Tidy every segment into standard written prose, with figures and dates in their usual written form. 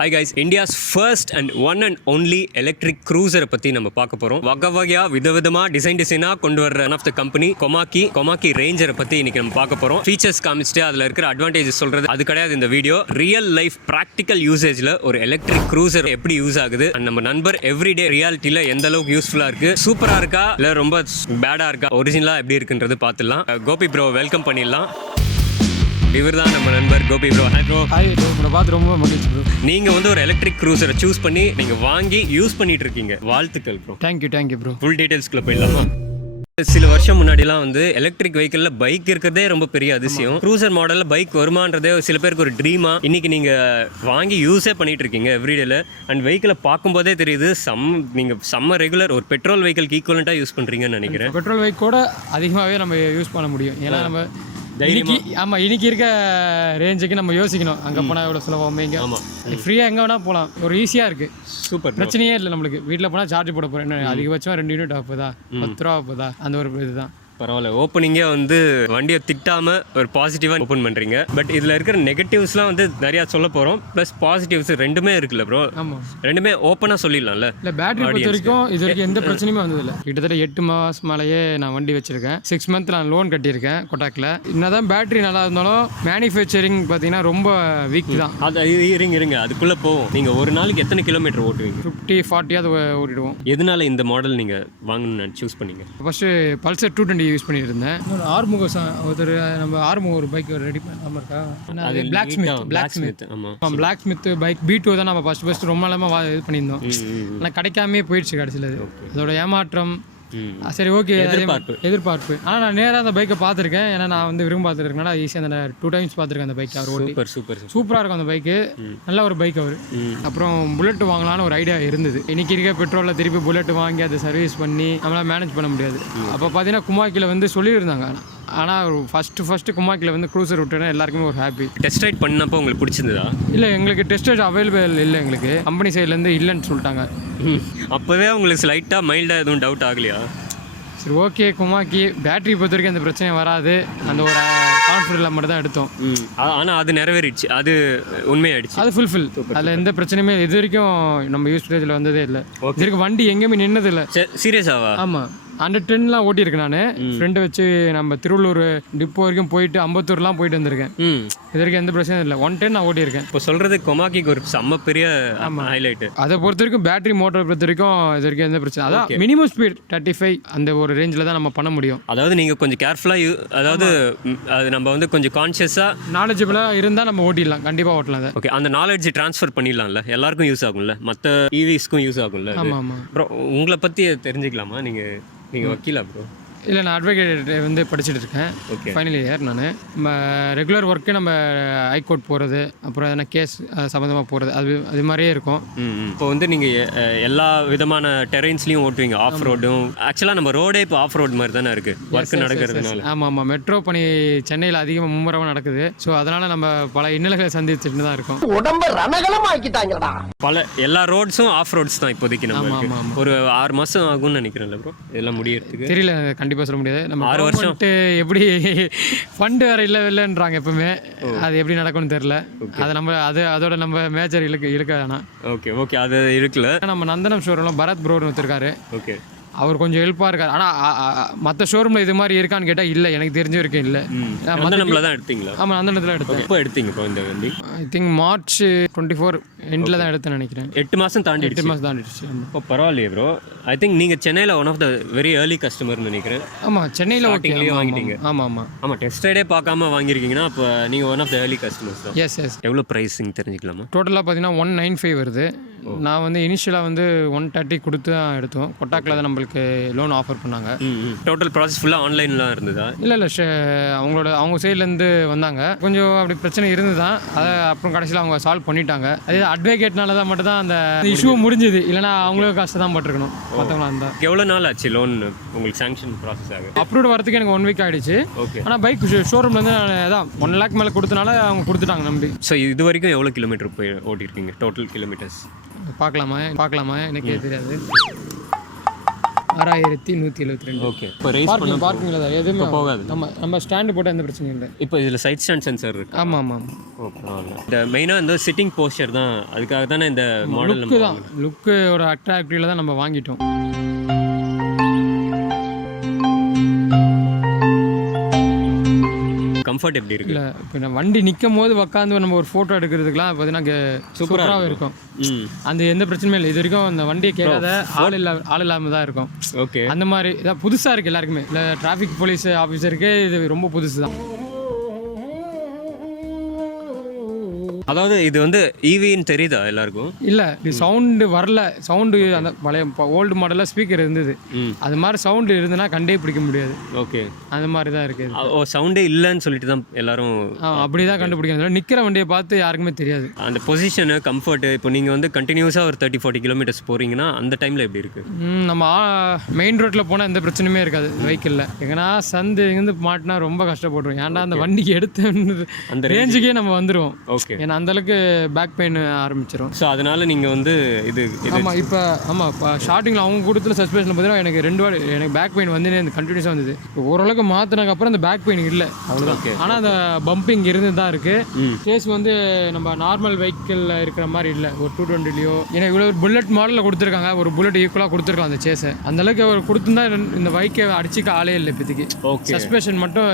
Hi guys, India's first and one and only electric cruiser பத்தி நம்ம பார்க்க போறோம். வகையா விதவிதமா டிசைனா கொண்டு வர்ற one of the company Komaki Ranger பத்தி இன்னைக்கு நம்ம பார்க்க போறோம். ஃபீச்சர்ஸ் காமிச்சிட்டு அதுல இருக்கிற அட்வான்டேஜஸ் சொல்றது அது கிடையாது இந்த வீடியோ. ரியல் லைஃப் பிராக்டிக்கல் யூசேஜ்ல ஒரு எலக்ட்ரிக் cruiser எப்படி யூஸ் ஆகுது and நம்ம நண்பர் எவ்ரிடே ரியாலிட்டில எந்த அளவுக்கு யூஸ்ஃபுல்லா இருக்கு, சூப்பரா இருக்கா இல்ல ரொம்ப பேடா இருக்கா, ஒரிஜினலா எப்படி இருக்குன்றது பார்த்துடலாம். கோபி ப்ரோ வெல்கம் பண்ணிடலாம். இவர் தான் நம்ம நண்பர் Gopi bro. Hi bro. Hi bro, உங்களை பார்த்து ரொம்ப மகிழ்ச்சி ப்ரோ. நீங்கள் வந்து ஒரு எலக்ட்ரிக் க்ரூசரை சூஸ் பண்ணி நீங்கள் வாங்கி யூஸ் பண்ணிட்டு இருக்கீங்க. வாழ்த்துக்கள் ப்ரோ. Thank you bro. ஃபுல் டீட்டெயில்ஸ்க்குள்ள போயிடலாமா? சில வருஷம் முன்னாடிலாம் வந்து எலக்ட்ரிக் வெஹிக்கிளில் பைக் இருக்கிறதே ரொம்ப பெரிய அதிசயம். க்ரூசர் மாடலில் பைக் வருமானதே சில பேருக்கு ஒரு ட்ரீமா. இன்னைக்கு நீங்கள் வாங்கி யூஸே பண்ணிட்டு இருக்கீங்க எவ்ரிடேல. அண்ட் வெஹிக்கிளை பார்க்கும்போதே தெரியுது நீங்கள் செம்ம ரெகுலர் ஒரு பெட்ரோல் வெஹிக்கிளுக்கு ஈக்குவலண்ட்டாக யூஸ் பண்ணுறீங்கன்னு நினைக்கிறேன். பெட்ரோல் பைக் கூட அதிகமாகவே நம்ம யூஸ் பண்ண முடியும். ஏன்னா நம்ம இன்னைக்கு இருக்க ரேஞ்சுக்கு நம்ம யோசிக்கணும். அங்கே போனால் எவ்வளோ சுலபமாக இங்கே ஃப்ரீயாக எங்கே வேணால் போகலாம். ஒரு ஈஸியாக இருக்குது. சூப்பர். பிரச்சனையே இல்லை நம்மளுக்கு. வீட்டில் போனால் சார்ஜ் போட போகிறேன். என்ன அதிகபட்சம் 2 யூனிட் ஆகுதா, 10 ரூபா ஆகுதா, அந்த ஒரு இதுதான். பரவாயில்ல, ஓப்பனிங்கே வந்து வண்டியை திட்டாமல் ஒரு பாசிட்டிவாக ஓப்பன் பண்ணுறீங்க. பட் இதில் இருக்கிற நெகட்டிவ்ஸ்லாம் வந்து நிறையா சொல்ல போகிறோம். ப்ளஸ் பாசிட்டிவ்ஸ் ரெண்டுமே இருக்குல்ல ப்ரோ? ஆமாம், ரெண்டுமே ஓப்பனாக சொல்லிடலாம்ல. இல்லை பேட்டரி பொறுத்த வரைக்கும் இது வரைக்கும் எந்த பிரச்சனையுமே வந்ததில்லை. கிட்டத்தட்ட 8 மாதம் மேலேயே நான் வண்டி வச்சுருக்கேன். 6 மந்த் நான் லோன் கட்டியிருக்கேன் கொட்டாக்கில். என்னதான் பேட்டரி நல்லா இருந்தாலும் மேனுஃபேக்சரிங் பார்த்தீங்கன்னா ரொம்ப வீக் தான். அது இருங்க அதுக்குள்ளே போவோம். நீங்கள் ஒரு நாளைக்கு எத்தனை கிலோமீட்டர் ஓட்டுவீங்க? 50-40 ஓட்டிடுவோம். எதனால இந்த மாடல் நீங்கள் வாங்கணும்னு சூஸ் பண்ணீங்க? ஃபஸ்ட்டு பல்சர் 220 யூஸ் பண்ணிட்டு இருந்தேன். ஆறுமுகம் ஒருத்தர் நம்ம ஆறுமுகம் ஒரு பைக் ரெடி பண்ணாமல் இருக்கா, அது பிளாக் ஸ்மித். ஆமாம், பிளாக் ஸ்மித் பைக் B2 தான் நம்ம ஃபஸ்ட்டு ரொம்ப நாளமாக இது பண்ணியிருந்தோம். ஆனால் கிடைக்காமே போயிடுச்சு கடைசியில். அதோட ஏமாற்றம். சரி, ஓகே, எதிர்பார்ப்பு. ஆனால் நான் நேராக அந்த பைக்கை பார்த்துருக்கேன். ஏன்னா நான் வந்து விரும்ப பார்த்துருக்கேன். ஈஸியாக அந்த 2 டைம்ஸ் பார்த்துருக்கேன் அந்த பைக். அவர் ஓட்டி சூப்பராக இருக்கும் அந்த பைக்கு. நல்ல ஒரு பைக் அவர். அப்புறம் புல்லட் வாங்கலான்னு ஒரு ஐடியா இருந்தது. இன்னைக்கு இருக்க பெட்ரோலில் திருப்பி புல்லட் வாங்கி அதை சர்வீஸ் பண்ணி நம்மளால் மேனேஜ் பண்ண முடியாது. அப்போ பார்த்தீங்கன்னா குமாக்கியில் வந்து சொல்லியிருந்தாங்க. ஆனால் ஃபஸ்ட்டு குமாக்கியில் வந்து க்ரூசர் விட்டுனா எல்லாருக்குமே ஒரு ஹாப்பி. டெஸ்ட் ரைட் பண்ணப்போ உங்களுக்கு பிடிச்சிருந்ததா? இல்லை, எங்களுக்கு டெஸ்ட் ரைட் அவைலபிள் இல்லை. எங்களுக்கு கம்பெனி சைட்லேருந்து இல்லைன்னு சொல்லிட்டாங்க. அப்போவே உங்களுக்கு ஸ்லைட்டாக மைல்டாக எதுவும் டவுட் ஆகலையா? சரி, ஓகே, குமாக்கி பேட்டரி பொறுத்த வரைக்கும் அந்த பிரச்சனை வராது, அந்த ஒரு கான்ஃபிடென்ட்டில் மட்டும் தான் எடுத்தோம். ஆனால் அது நிறைவேறிடுச்சு, அது உண்மையாயிடுச்சு, அது ஃபுல்ஃபில். அதில் எந்த பிரச்சனையுமே இது வரைக்கும் நம்ம யூஸ் ஸ்டேஜில் வந்ததே இல்லை. இது வரைக்கும் வண்டி எங்கேயுமே நின்னதில்லை. சீரியஸாவா? ஆமாம், 110லாம் ஓட்டியிருக்கேன் நான். ஃப்ரெண்டை வச்சு நம்ம திருவள்ளூர் டிப்போ வரைக்கும் போயிட்டு அம்பத்தூர்லாம் போயிட்டு வந்திருக்கேன். இது வரைக்கும் எந்த பிரச்சனையும் இல்லை. 110 நான் ஓட்டியிருக்கேன். இப்போ சொல்கிறது கொமாக்கிக்கு ஒரு செம்ம பெரிய ஹைலைட். அதை பொறுத்த வரைக்கும் பேட்டரி மோட்டர் பொறுத்த வரைக்கும் இது வரைக்கும் எந்த பிரச்சனை. அதான் மினிமம் ஸ்பீட் 35 அந்த ஒரு ரேஞ்சில் தான் நம்ம பண்ண முடியும். அதாவது நீங்கள் கொஞ்சம் கேர்ஃபுல்லாக, அதாவது அது நம்ம வந்து கொஞ்சம் கான்ஷியஸாக நாலேஜபிளாக இருந்தால் நம்ம ஓட்டிடலாம், கண்டிப்பாக ஓட்டலாம். ஓகே, அந்த நாலேஜ் ட்ரான்ஸ்ஃபர் பண்ணிடலாம்ல, எல்லாருக்கும் யூஸ் ஆகும்ல, மற்ற EVஸ்க்கும் யூஸ் ஆகும்ல. ஆமாம். அப்புறம் உங்களை பற்றி தெரிஞ்சுக்கலாமா? நீங்கள் வக்கீலா ப்ரோ? இல்லை, நான் அட்வொகேட் வந்து படிச்சுட்டு இருக்கேன். Final year. நான் நம்ம ரெகுலர் ஒர்க்கு நம்ம ஹைகோர்ட் போகிறது, அப்புறம் எதனா கேஸ் சம்மந்தமாக போகிறது, அது மாதிரியே இருக்கும். இப்போ வந்து நீங்கள் எல்லா விதமான டெரெயின்ஸ்லையும் ஓட்டுவீங்க, ஆஃப் ரோடும். ஆக்சுவலாக நம்ம ரோடே இப்போ ஆஃப் ரோடு மாதிரி தானே இருக்குது ஒர்க் நடக்கிறதுனால. ஆமாம், மெட்ரோ பணி சென்னையில் அதிகமாக மும்முரமாக நடக்குது. ஸோ அதனால் நம்ம பல இன்னல்களை சந்திச்சுட்டு தான் இருக்கோம். பல எல்லா ரோட்ஸும் ஆஃப் ரோட்ஸ் தான் இப்போதைக்கு. நம்ம ஒரு 6 மாதம் ஆகும்னு நினைக்கிறேன்ல ப்ரோ இதெல்லாம் முடியறதுக்கு? தெரியல, கண்டிப்பாக சொல்ல முடியாது. நம்ம 6 வருஷம் எப்படி ஃபண்டு வேறு இல்லைன்றாங்க எப்பவுமே. அது எப்படி நடக்கும்னு தெரியல. அது அதோட நம்ம மேஜர் இழுக்க வேணாம். ஓகே அது இருக்குல்ல. நம்ம நந்தனம் ஷோரூமில் பரத் ப்ரோன்னு வச்சுருக்காரு. ஓகே, அவர் கொஞ்சம் ஹெல்ப்பாக இருக்கார். ஆனால் மற்ற ஷோரூமில் இது மாதிரி இருக்கான்னு கேட்டால் இல்லை, எனக்கு தெரிஞ்ச வரைக்கும் இல்லை. நந்தனத்தில் தான் எடுத்தீங்களா? ஆமாம், நந்தனத்தில் எடுத்தேன். எப்போ எடுத்தீங்க இப்போ இந்த வண்டி? ஐ திங்க் March 24 எண்டில் தான் எடுத்தேன்னு நினைக்கிறேன். 8 மாதம் தாண்டிடுச்சு. இப்போ பரவாயில்லையே ப்ரோ. ஐ திங்க் நீங்கள் சென்னையில் one of the very early கஸ்டமர்னு நினைக்கிறேன். ஆமாம், சென்னையில் ஓகேலேயே வாங்கிட்டீங்க. ஆமாம், டெஸ்ட் ரைடே பார்க்காம வாங்கியிருக்கீங்கன்னா அப்போ நீங்கள் one of the early customers தான். எஸ். எவ்வளோ ப்ரைஸிங் தெரிஞ்சுக்கலாமா? டோட்டலாக பார்த்தீங்கன்னா 195 வருது. நான் வந்து இனிஷியலாக வந்து 130 கொடுத்து தான் எடுத்தோம். கொட்டாக்கில் தான் நம்மளுக்கு லோன் ஆஃபர் பண்ணாங்க. டோட்டல் ப்ராசஸ் ஃபுல்லாக ஆன்லைன்லாம் இருந்ததா? இல்லை, அவங்க சைட்லேருந்து வந்தாங்க. கொஞ்சம் அப்படி பிரச்சனை இருந்து தான் அதை அப்புறம் கடைசியில் அவங்க சால்வ் பண்ணிட்டாங்க. அதே அட்வொகேட்னால தான் மட்டும் தான் அந்த இஷ்யூ முடிஞ்சுது. இல்லைனா அவங்களும் கஷ்டம் தான் பட்டிருக்கணும் மற்றவங்களா இருந்தால். எவ்வளோ நாள் ஆச்சு லோன் உங்களுக்கு சாங்ஷன் ப்ராசஸ் ஆகுது? அப்ரூவ் வரதுக்கு எனக்கு 1 வீக் ஆகிடுச்சு. ஓகே, ஆனால் பைக் ஷோரூம்லேருந்து அதான் 1 lakh மேலே கொடுத்தனால அவங்க கொடுத்துட்டாங்க நம்பி. ஸோ இது வரைக்கும் எவ்வளோ கிலோமீட்டர் போய் ஓட்டியிருக்கீங்க டோட்டல் கிலோமீட்டர்ஸ்? பார்க்கலாமா எனக்கே தெரியாது. 6172. ஓகே. இப்போ ரைஸ் பண்ண பார்க்கிங்ல தான் எதுவுமே போகாது. நம்ம ஸ்டாண்டு போட்டால் எந்த பிரச்சனையும் இல்லை. இப்போ இதில் சைட் ஸ்டாண்ட் சென்சார் இருக்கு. ஆமாம். ஓகே. இந்த மெயினாக இந்த சிட்டிங் போஸ்டர் தான், அதுக்காக தானே இந்த மாடல் லுக்கு தான், லுக்கு ஒரு அட்ராக்டிவ்ல தான் நம்ம வாங்கிட்டோம். கம்ஃபர்ட் எப்படி இருக்கு? இல்லை இப்போ நான் வண்டி நிற்கும் போது உட்காந்து நம்ம ஒரு ஃபோட்டோ எடுக்கிறதுக்குலாம் பார்த்தீங்கன்னா சூப்பராக இருக்கும். அந்த எந்த பிரச்சனையும் இல்லை. இது வரைக்கும் அந்த வண்டியை கேட்காத ஆள் இல்லாமல் தான் இருக்கும். ஓகே. அந்த மாதிரி இதான் புதுசாக இருக்குது எல்லாருக்குமே. இல்லை டிராஃபிக் போலீஸ் ஆஃபீஸருக்கு இது ரொம்ப புதுசு தான். அதாவது இது வந்து ஈவின்னு தெரியுதா எல்லாருக்கும்? இல்லை, இது சவுண்டு வரல. சவுண்டு அந்த பழைய ஓல்டு மாடலில் ஸ்பீக்கர் இருந்தது. அது மாதிரி சவுண்டு இருந்ததுன்னா கண்டே பிடிக்க முடியாது. ஓகே. அந்த மாதிரி தான் இருக்குது. ஓ, சவுண்டே இல்லைன்னு சொல்லிட்டு தான் எல்லாரும் அப்படி தான் கண்டுபிடிக்கணும். நிற்கிற வண்டியை பார்த்து யாருக்குமே தெரியாது. அந்த பொசிஷனு கம்ஃபர்ட்டு. இப்போ நீங்கள் வந்து கண்டினியூஸாக ஒரு 30-40 கிலோமீட்டர்ஸ் போகிறீங்கன்னா அந்த டைமில் எப்படி இருக்குது? நம்ம மெயின் ரோட்டில் போனால் எந்த பிரச்சனையுமே இருக்காது வெஹிக்கிளில். எங்கன்னா சந்து எங்கேருந்து மாட்டினா ரொம்ப கஷ்டப்படுறோம். ஏன்டா அந்த வண்டிக்கு எடுத்து அந்த ரேஞ்சுக்கே நம்ம வந்துடுவோம். ஓகே. ஏன்னா அந்தளவுக்கு பேக் பெயின் ஆரம்பிச்சிடும். ஸோ அதனால் நீங்கள் வந்து இது ஆமாம். இப்போ ஸ்டார்டிங்கில் அவங்க கொடுத்துல சஸ்பென்ஷன் பார்த்தீங்கன்னா எனக்கு 2 வாட்டி எனக்கு பேக் பெயின் வந்து எனக்கு கண்டினியூஸாக வந்தது. ஓரளவுக்கு மாற்றினதுக்கப்புறம் அந்த பேக் பெயின் இல்லை, அவ்வளோதான். ஆனால் அந்த பம்பிங் இருந்து தான் இருக்குது. கேஸ் வந்து நம்ம நார்மல் வெஹிக்கிளில் இருக்கிற மாதிரி இல்லை. ஒரு 220லையோ ஏன்னா இவ்வளோ புல்லட் மாடலில் கொடுத்துருக்காங்க. ஒரு புல்லட் ஈக்குவலாக கொடுத்துருக்காங்க அந்த சேஸை. அந்தளவுக்கு ஒரு கொடுத்துருந்தா இந்த பைக்கை அடிச்சிக்க ஆளே இல்லை இப்போதைக்கு. சஸ்பென்ஷன் மட்டும்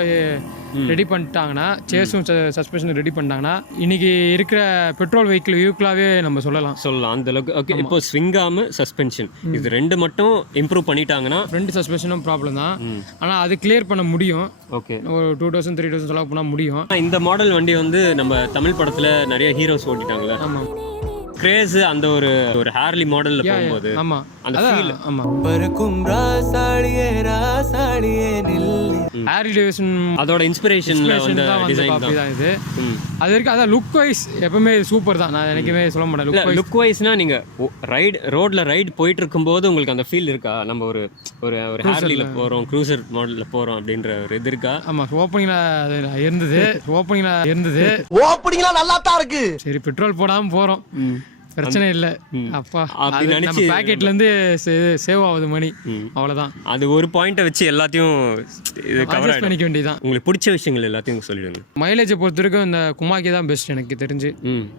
ரெடி பண்ணிட்டாங்கன்னா, சேஸும் சஸ்பென்ஷன் ரெடி பண்ணிட்டாங்கன்னா இன்னைக்கு இருக்கிற பெட்ரோல் வெஹிக்கிள் ஈக்குவலாகவே நம்ம சொல்லலாம் அந்த அளவுக்கு. ஓகே. இப்போ ஸ்விங்காமு சஸ்பென்ஷன் இது 2 மட்டும் இம்ப்ரூவ் பண்ணிட்டாங்கன்னா ஃப்ரண்ட் சஸ்பென்ஷனும் ப்ராப்ளம் தான். ஆனால் அது கிளியர் பண்ண முடியும். ஓகே. ஒரு 2000-3000 செலவு பண்ணால் முடியும். இந்த மாடல் வண்டி வந்து நம்ம தமிழ் படத்தில் நிறைய ஹீரோஸ் ஓட்டிட்டாங்களே. ஆமாம். கிரேஸ் அந்த ஒரு ஹார்லி மாடல்ல போகும்போது ஆமாம் அந்த ஃபீல். ஆமாம். ஹார்லி டேவிட்சன் அதோட இன்ஸ்பிரேஷன்ல வந்த டிசைன் தான் இது. அது வரைக்கும் அதான் லுக் வைஸ் எப்பவுமே சூப்பர் தான். நான் எனக்குமே சொல்ல மாட்டேன். லுக் வைஸ்னா நீங்க ரோட்ல ரைட் போயிட்டு இருக்கும்போது உங்களுக்கு அந்த ஃபீல் இருக்கா? நம்ம ஒரு ஹார்லில போறோம், க்ரூசர் மாடல்ல போறோம் அப்படின்ற ஒரு இது இருக்கா? ஆமா. ஓப்பனிங்ல இருந்தது. ஓப்பனிங்ல நல்லா தான் இருக்கு. சரி, பெட்ரோல் போடாம போறோம், பிரச்சனை இல்லை. அப்பா நம்ம பேக்கெட்ல இருந்து சேவ் ஆகுது மணி, அவ்வளவுதான். அது ஒரு பாயிண்ட்டை வச்சு எல்லாத்தையும் இது கவர் பண்ணிக்க வேண்டியதான். உங்களுக்கு பிடிச்ச விஷயங்கள் எல்லாத்தையும் சொல்லிடுங்க. மைலேஜை பொறுத்த வரைக்கும் இந்த குமாக்கி தான் பெஸ்ட் எனக்கு தெரிஞ்சு.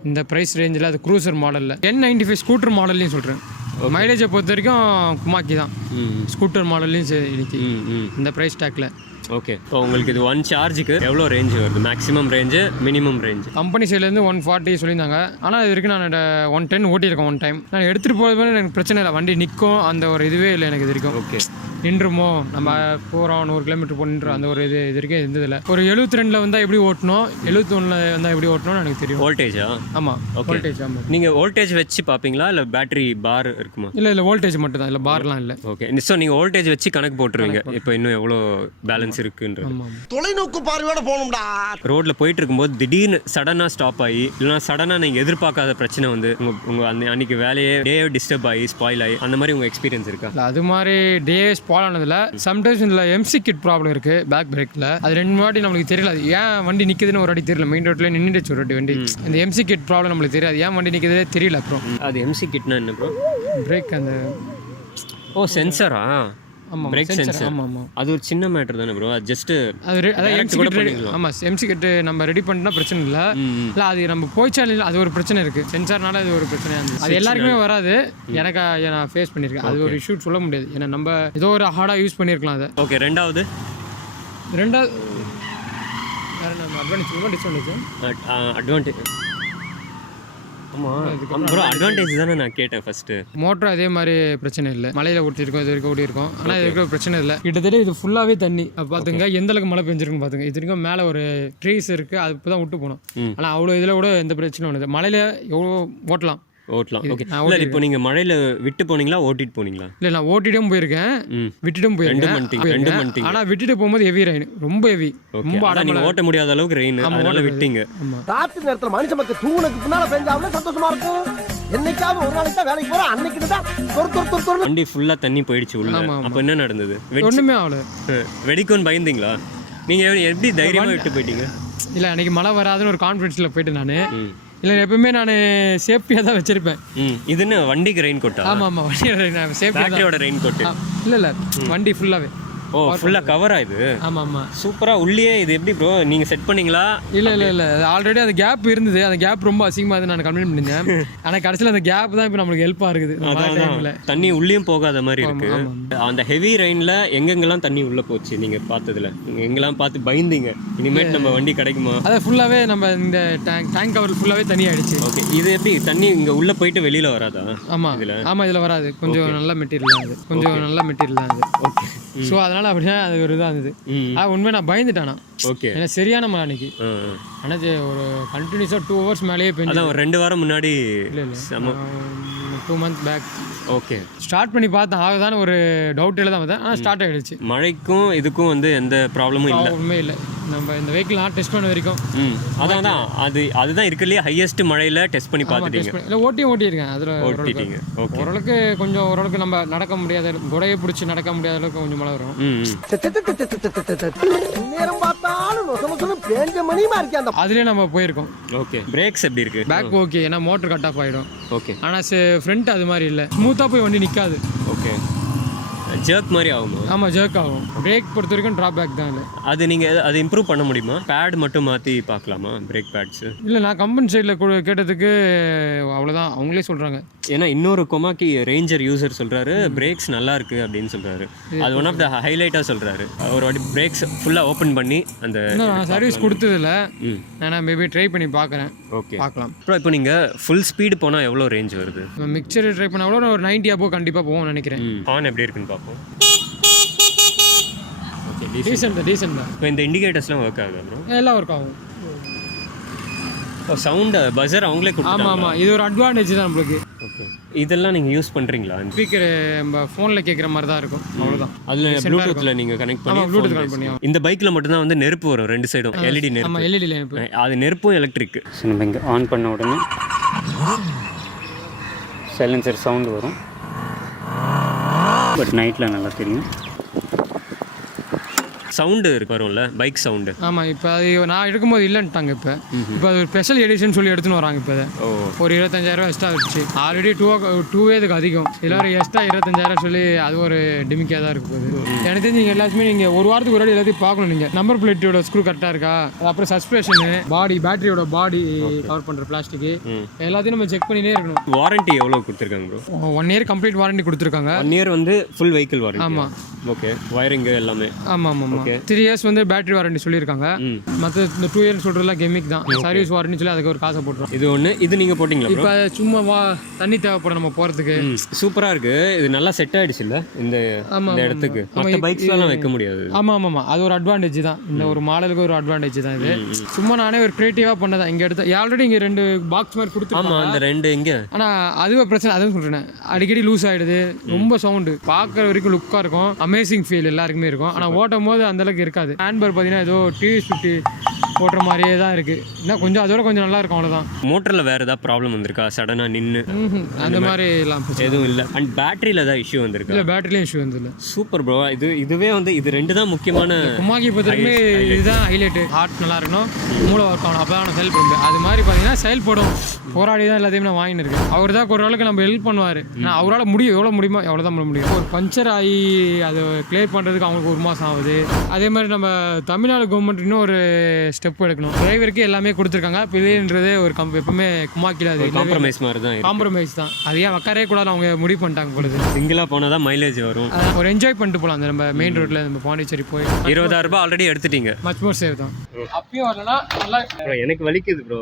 இந்த பிரைஸ் ரேஞ்சில் அது க்ரூசர் மாடலில் N95 ஸ்கூட்டர் மாடல்லையும் சொல்கிறேன். மைலேஜை பொறுத்த வரைக்கும் குமாக்கி தான் ஸ்கூட்டர் மாடல்லையும் சரி இன்னைக்கு இந்த ப்ரைஸ் டேக்கில். ஓகே. இப்போ உங்களுக்கு இது 1 சார்ஜுக்கு எவ்வளோ ரேஞ்ச் வருது? Maximum range, minimum range? Company சைட்லேருந்து 140 சொல்லியிருந்தாங்க. ஆனால் இது வரைக்கும் நான் 110 ஓட்டியிருக்கேன் ஒன் டைம். நான் எடுத்துகிட்டு போகிறது எனக்கு பிரச்சனை இல்லை. வண்டி நிற்கும், அந்த ஒரு இதுவே இல்லை எனக்கு இது வரைக்கும். ஓகே. நின்றுமோ நம்ம போகிறோம் 100 கிலோமீட்டர் போனின்ற அந்த ஒரு இது வரைக்கும் இருந்ததில்லை. ஒரு 72 வந்தால் எப்படி ஓட்டணும், 71 வந்தால் எப்படி ஓட்டணும்னு எனக்கு தெரியும். வோல்டேஜா? ஆமாம், வோல்டேஜ். ஆமாம். நீங்கள் வோல்டேஜ் வச்சு பார்ப்பீங்களா இல்லை பேட்டரி பார் இருக்குமா? இல்லை வோல்டேஜ் மட்டும் தான், இல்லை பார்லாம் இல்லை. ஓகே. ஸோ நீங்கள் வோல்டேஜ் வச்சு கணக்கு போட்டுருவீங்க இப்போ இன்னும் எவ்வளோ பேலன்ஸ் இருக்குன்றது. தொலைநோக்கு பார்வையோட போகணும்டா. ரோட்ல போயிட்டு இருக்கும்போது திடீர்னு சடனாக ஸ்டாப் ஆகி இல்லைனா சடனாக நீங்கள் எதிர்பார்க்காத பிரச்சனை வந்து உங்கள் அன்னைக்கு வேலையே டே டிஸ்டர்ப் ஆகி ஸ்பாயில் ஆகி அந்த மாதிரி உங்கள் எக்ஸ்பீரியன்ஸ் இருக்கா? அது மாதிரி டே ஸ்பாயில் ஆனதில் சம்டைம்ஸ் இதில் MC கிட் ப்ராப்ளம் இருக்குது பேக் பிரேக்கில். அது 2 வாட்டி நம்மளுக்கு தெரியல. அது ஏன் வண்டி நிற்குதுன்னு ஒரு வாட்டி தெரியல. மெயின் ரோட்டில் நின்றுச்சு ஒரு வண்டி. இந்த MC கிட் ப்ராப்ளம் நம்மளுக்கு தெரியாது, ஏன் வண்டி நிற்குதே தெரியல. அப்புறம் அது MC கிட்னா என்ன ப்ரோ? பிரேக் அந்த சென்சரா? ஆமாம், பிரேக் சென்சார். ஆமாம். அது ஒரு சின்ன மேட்டர் தானே ப்ரோ. அது ஜஸ்ட் ஆமாம், MC கிட் நம்ம ரெடி பண்ணிட்டா பிரச்சனை இல்லை. இல்லை அது நம்ம போய்ச்சா இல்லை, அது ஒரு பிரச்சனை இருக்குது. சென்சார்னால அது ஒரு பிரச்சனையாக இருந்துச்சு. அது எல்லாருக்குமே வராது, எனக்கு நான் ஃபேஸ் பண்ணியிருக்கேன். அது ஒரு இஷ்யூ சொல்ல முடியாது, ஏன்னா நம்ம ஏதோ ஒரு ஹார்டாக யூஸ் பண்ணியிருக்கலாம் அதை. ஓகே. ரெண்டாவது வேறு நம்ம அட்வான்டேஜ். ஆமாம் ப்ரோ, அட்வான்டேஜ் தானே நான் கேட்டேன் ஃபர்ஸ்ட்டு. மோட்டர் அதே மாதிரி பிரச்சனை இல்லை. மலையில் ஓட்டியிருக்கோம், இது வரைக்கும் ஓட்டியிருக்கோம். ஆனால் இது வரைக்கும் பிரச்சனை இல்லை. கிட்டத்தட்ட இது ஃபுல்லாகவே தண்ணி. பார்த்துங்க எந்த அளவுக்கு மழை பெஞ்சிருக்குன்னு பார்த்துங்க. இது வரைக்கும் மேலே ஒரு ட்ரீஸ் இருக்குது, அது இப்போ தான் விட்டு போனோம். ஆனால் அவ்வளோ இதில் கூட எந்த பிரச்சனையும் இல்லை. மலையில் எவ்வளோ ஓட்டலாம். ஓகே. இல்லை இப்போ நீங்கள் மழையில் விட்டு போனீங்களா ஓட்டிட்டு போனீங்களா? இல்லை, நான் ஓட்டிட்டும் போயிருக்கேன், விட்டுட்டும் போயிருக்கேன். ஆனால் விட்டுட்டு போகும்போது ஹெவி ரெயின், ரொம்ப ஹெவி, ரொம்ப நீங்கள் ஓட்ட முடியாத அளவுக்கு ரெயின், அதனால விட்டீங்க. ராத்திரி நேரத்தில் மனுஷ மக்கள் தூங்குனதுக்கு பின்னால பெஞ்சாலும் சந்தோஷமா இருக்கும். என்னைக்காவது ஒரு நாளைக்கு தான் வேலைக்கு போகிறோம், அன்னைக்கு தான் வண்டி ஃபுல்லாக தண்ணி போயிடுச்சு உள்ள. அப்போ என்ன நடந்தது? ஒன்றுமே ஆகல. வெடிக்கும்னு பயந்தீங்களா? நீங்கள் எப்படி தைரியமாக விட்டு போயிட்டீங்க? இல்லை, அன்றைக்கி மழை வராதுன்னு ஒரு கான்ஃபிடென்ஸில் போயிட்டு நான் இல்லை எப்பவுமே நான் சேஃப்டியாக தான் வச்சிருப்பேன். இதுன்னு வண்டிக்கு ரெயின் கோட்டா? ஆமாம் வண்டி சேஃப்டியோட ரெயின் கோட் இல்லை வண்டி ஃபுல்லாகவே. ஓ ஃபுல்லாக கவரா இது? ஆமாம் சூப்பராக. உள்ளே இது எப்படி ப்ரோ நீங்கள் செட் பண்ணீங்களா? இல்லை ஆல்ரெடி அந்த கேப் இருந்தது. அந்த கேப் ரொம்ப அசிங்கமாக நான் கம்ப்ளைண்ட் பண்ணியிருந்தேன். ஆனால் கடைசியில் அந்த கேப் தான் இப்போ நம்மளுக்கு ஹெல்ப்பாக இருக்குது. தண்ணி உள்ளேயும் போகாத மாதிரி இருக்கு. அந்த ஹெவி ரெயினில் எங்கெங்கெல்லாம் தண்ணி உள்ளே போச்சு நீங்கள் பார்த்ததுல? நீங்கள் எங்கெல்லாம் பார்த்து பயந்தீங்க இனிமேட் நம்ம வண்டி கிடைக்குமா? அதை ஃபுல்லாகவே நம்ம இந்த டேங்க் கவர் ஃபுல்லாகவே தண்ணி ஆயிடுச்சு. ஓகே, இது எப்படி தண்ணி இங்கே உள்ளே போயிட்டு வெளியில் வராதா? இதில் வராது. கொஞ்சம் நல்ல மெட்டீரியல் தான் இது. ஓகே. ஸோ அதனால அப்படின்னா அது ஒரு இதாக இருந்தது. உண்மை நான் பயந்துட்டேன். ஓகே. ஏன்னா சரியான மழை அன்னைக்கு. ஆனால் ஒரு கண்டினியூஸாக 2 hours மேலேயே பெஞ்சு. ஒரு 2 வாரம் முன்னாடி? இல்லை 2 months பேக். ஓகே. ஸ்டார்ட் பண்ணி பார்த்தேன் ஆகுதான ஒரு டவுட் தான் பார்த்தேன். ஆனால் ஸ்டார்ட் ஆகிடுச்சு. மழைக்கும் இதுக்கும் வந்து எந்த ப்ராப்ளமும் இல்லை? ஒன்றுமே இல்லை. நம்ம இந்த வெஹிக்கிள் டெஸ்ட் பண்ண வரைக்கும் அதான் அதுதான் இருக்கிறதுலே ஹையஸ்ட் மழையில் டெஸ்ட் பண்ணி பார்த்துட்டீங்க? இல்லை ஓட்டியிருக்கேன். அதில் ஓரளவுக்கு நம்ம நடக்க முடியாத குடையை பிடிச்சி நடக்க முடியாத அளவுக்கு கொஞ்சம் மழை வரும். அதுலேயே நம்ம போயிருக்கோம். ஓகே. பிரேக்ஸ் எப்படி இருக்கு? பேக் ஓகே, ஏன்னா மோட்டர் கட் ஆஃப் ஆகிடும். ஓகே. ஆனால் ஃப்ரண்ட் அது மாதிரி இல்லை. ஸ்மூத்தாக போய் வண்டி நிற்காது. ஓகே. ஜர்க் மாதிரி ஆகுமா? ஆமாம் ஜர்க் ஆகும். பிரேக் பொறுத்த வரைக்கும் ட்ராப் பேக் தான். இல்லை அது நீங்கள் அதை இம்ப்ரூவ் பண்ண முடியுமா? பேட் மட்டும் மாற்றி பார்க்கலாமா பிரேக் பேட்ஸு? இல்லை நான் கம்பெனி சைடில் கேட்டதுக்கு அவ்வளோதான், அவங்களே சொல்கிறாங்க. ஏன்னா இன்னொரு கொமாக்கி ரேஞ்சர் யூசர் சொல்கிறாரு பிரேக்ஸ் நல்லா இருக்குது அப்படின்னு சொல்கிறாரு. அது ஒன் ஆஃப் த ஹைலைட்டாக சொல்கிறாரு. ஒரு வாட்டி பிரேக்ஸ் ஃபுல்லாக ஓப்பன் பண்ணி அந்த நான் சர்வீஸ் கொடுத்ததில்ல. நான் மேபி ட்ரை பண்ணி பார்க்குறேன். ஓகே பார்க்கலாம். அப்புறம் இப்போ நீங்கள் ஃபுல் ஸ்பீடு போனால் எவ்வளோ ரேஞ்ச் வருது? மிக்சர் ட்ரை பண்ணால் கூட ஒரு 90 above கண்டிப்பாக போவோம்னு நினைக்கிறேன். ஹார்ன் எப்படி இருக்குன்னு பார்ப்போம். ஓகே, டீசென்ட் தான். இப்போ இந்த இண்டிகேட்டர்ஸ்லாம் ஒர்க் ஆகுது ப்ரோ? எல்லாம் ஒர்க் ஆகும். சவுண்டு பஸர் அவங்களே கொடுத்தாங்க. ஆமாம் இது ஒரு அட்வான்டேஜ் தான் நம்மளுக்கு. ஓகே. இதெல்லாம் நீங்கள் யூஸ் பண்ணுறீங்களா? ஸ்பீக்கர் நம்ம ஃபோனில் கேட்குற மாதிரி தான் இருக்கும். அவ்வளோதான். அதில் ப்ளூடூத்தில் நீங்கள் கனெக்ட் பண்ணி இந்த பைக்கில் மட்டும்தான் வந்து நெருப்பு வரும் 2 சைடும். எல்இடி நெருப்பு. ஆமாம் எல்இடி நெருப்பு. அது நெருப்பும் எலக்ட்ரிக். நம்ம இங்கே ஆன் பண்ண உடனே சைலன்சர் சவுண்டு வரும். பட் நைட்டில் நல்லா தெரியும். சவுண்டு வரும்ல, பைக் சவுண்டு. ஆமாம் இப்போ அது நான் எடுக்கும்போது இல்லைன்ட்டாங்க. இப்போ அது ஒரு ஸ்பெஷல் எடிஷன் சொல்லி எடுத்துன்னு வராங்க. இப்போ ஒரு 25,000 எக்ஸ்ட்ரா வச்சு ஆல்ரெடி 2 இதுக்கு அதிகம். எல்லாரும் எக்ஸ்ட்ரா 25,000 சொல்லி அது ஒரு டிமிக்காக தான் இருக்கு போகுது. எனக்கு தெரிஞ்சு நீங்கள் எல்லாத்துமே நீங்கள் ஒரு வாரத்துக்கு ஒரு வாட்டி எல்லாத்தையும் பார்க்கணும். நீங்கள் நம்பர் பிளேட்டோட ஸ்க்ரூ கரெக்டாக இருக்கா, அப்புறம் சஸ்பென்ஷனு, பேட்டரியோட பாடி கவர் பண்ணுற பிளாஸ்டிக்கு எல்லாத்தையும் நம்ம செக் பண்ணினே இருக்கணும். வாரண்டி எவ்வளோ கொடுத்துருக்காங்க ப்ரோ? 1 year கம்ப்ளீட் வாரண்டி கொடுத்துருக்காங்க. 1 year வந்து ஃபுல் வெஹிக்கிள் வாரண்டி. ஆமாம். ஓகே. வயரிங்கு எல்லாமே. ஆமாம். 3 years வந்து பேட்டரி வாரண்டி சொல்லியிருக்காங்க. மற்ற இந்த 2 years சொல்கிறதுலாம் கெமிக் தான். சர்வீஸ் வாரண்டி சொல்லி அதுக்கு ஒரு காசை போட்டுரும். இது ஒன்று. இது நீங்கள் போட்டிங்களா? இப்போ சும்மா தண்ணி தேவைப்படும் நம்ம போகிறதுக்கு. சூப்பராக இருக்குது. இது நல்லா செட் ஆகிடுச்சு இல்லை இந்த இடத்துக்கு? மற்ற பைக்ஸ்லாம் வைக்க முடியாது. ஆமாம் அது ஒரு அட்வான்டேஜ் தான். இந்த ஒரு மாடலுக்கு ஒரு அட்வான்டேஜ் தான் இது. சும்மா நானே ஒரு க்ரியேட்டிவாக பண்ணதான். இங்கே எடுத்து ஆல்ரெடி இங்கே 2 பாக்ஸ் மாதிரி கொடுத்துருக்காங்க. ஆமாம் அந்த 2 இங்கே. ஆனால் அதுவே பிரச்சனை. அதுவும் சொல்கிறேன், அடிக்கடி லூஸ் ஆகிடுது. ரொம்ப சவுண்டு. பார்க்குற வரைக்கும் லுக்காக இருக்கும். அமேசிங் ஃபீல் எல்லாருக்குமே இருக்கும். ஆனால் ஓட்டும் போது அந்தளவுக்கு இருக்காது. ஹேண்ட்பர் பார்த்தீங்கன்னா ஏதோ டிவி ஓட்டுற மாதிரியே தான் இருக்குது. இன்னும் கொஞ்சம் அதோட கொஞ்சம் நல்லா இருக்கும், அவ்வளோதான். மோட்டரில் வேறு ஏதாவது ப்ராப்ளம் வந்திருக்கா? சடனாக நின்று அந்த மாதிரி எல்லாம் எதுவும் இல்லை. அண்ட் பேட்டரியில் ஏதாவது இஷ்யூ வந்திருக்கு? இல்லை பேட்டரியிலும் இஷ்யூ வந்தில்லை. Super bro. இதுவே வந்து இது 2 தான் முக்கியமான. கொமாக்கி பொறுத்தவரைக்குமே இதுதான் ஹைலைட்டு. ஹார்ட் நல்லா இருக்கணும், மூளை ஒர்க் ஆகணும், அப்போ தான் செயல்படும். அது மாதிரி பார்த்தீங்கன்னா செயல்படும். போராடி தான் எல்லாத்தையுமே நான் வாங்கின்னு இருக்கேன். அவர் தான் ஒரு அளவுக்கு நம்ம ஹெல்ப் பண்ணுவார். நான் அவரால் எவ்வளோ முடியுமோ எவ்வளோ தான் பண்ண முடியும். ஒரு பஞ்சர் ஆகி அதை கிளியர் பண்ணுறதுக்கு அவங்களுக்கு 1 மாதம் ஆகுது. அதே மாதிரி நம்ம தமிழ்நாடு கவர்மெண்ட் இன்னும் ஒரு ஸ்டெப் எடுக்கணும். டிரைவருக்கு எல்லாமே கொடுத்துருக்காங்க. இப்போ இதுன்றதே ஒரு எப்பவுமே குமாக்கில் அது காம்ப்ரமைஸ் மாதிரி தான். காம்ப்ரமைஸ் தான். அது ஏன் உட்காரே கூடாது அவங்க முடிவு பண்ணிட்டாங்க பொழுது. சிங்கிளாக போனால் தான் மைலேஜ் வரும். ஒரு என்ஜாய் பண்ணிட்டு போகலாம். அந்த நம்ம மெயின் ரோட்டில் நம்ம பாண்டிச்சேரி போய் 20,000 ரூபாய் ஆல்ரெடி எடுத்துட்டீங்க. மச் மோர் சேவ் தான். அப்பயும் வரலன்னா நல்லா. எனக்கு வலிக்குது ப்ரோ.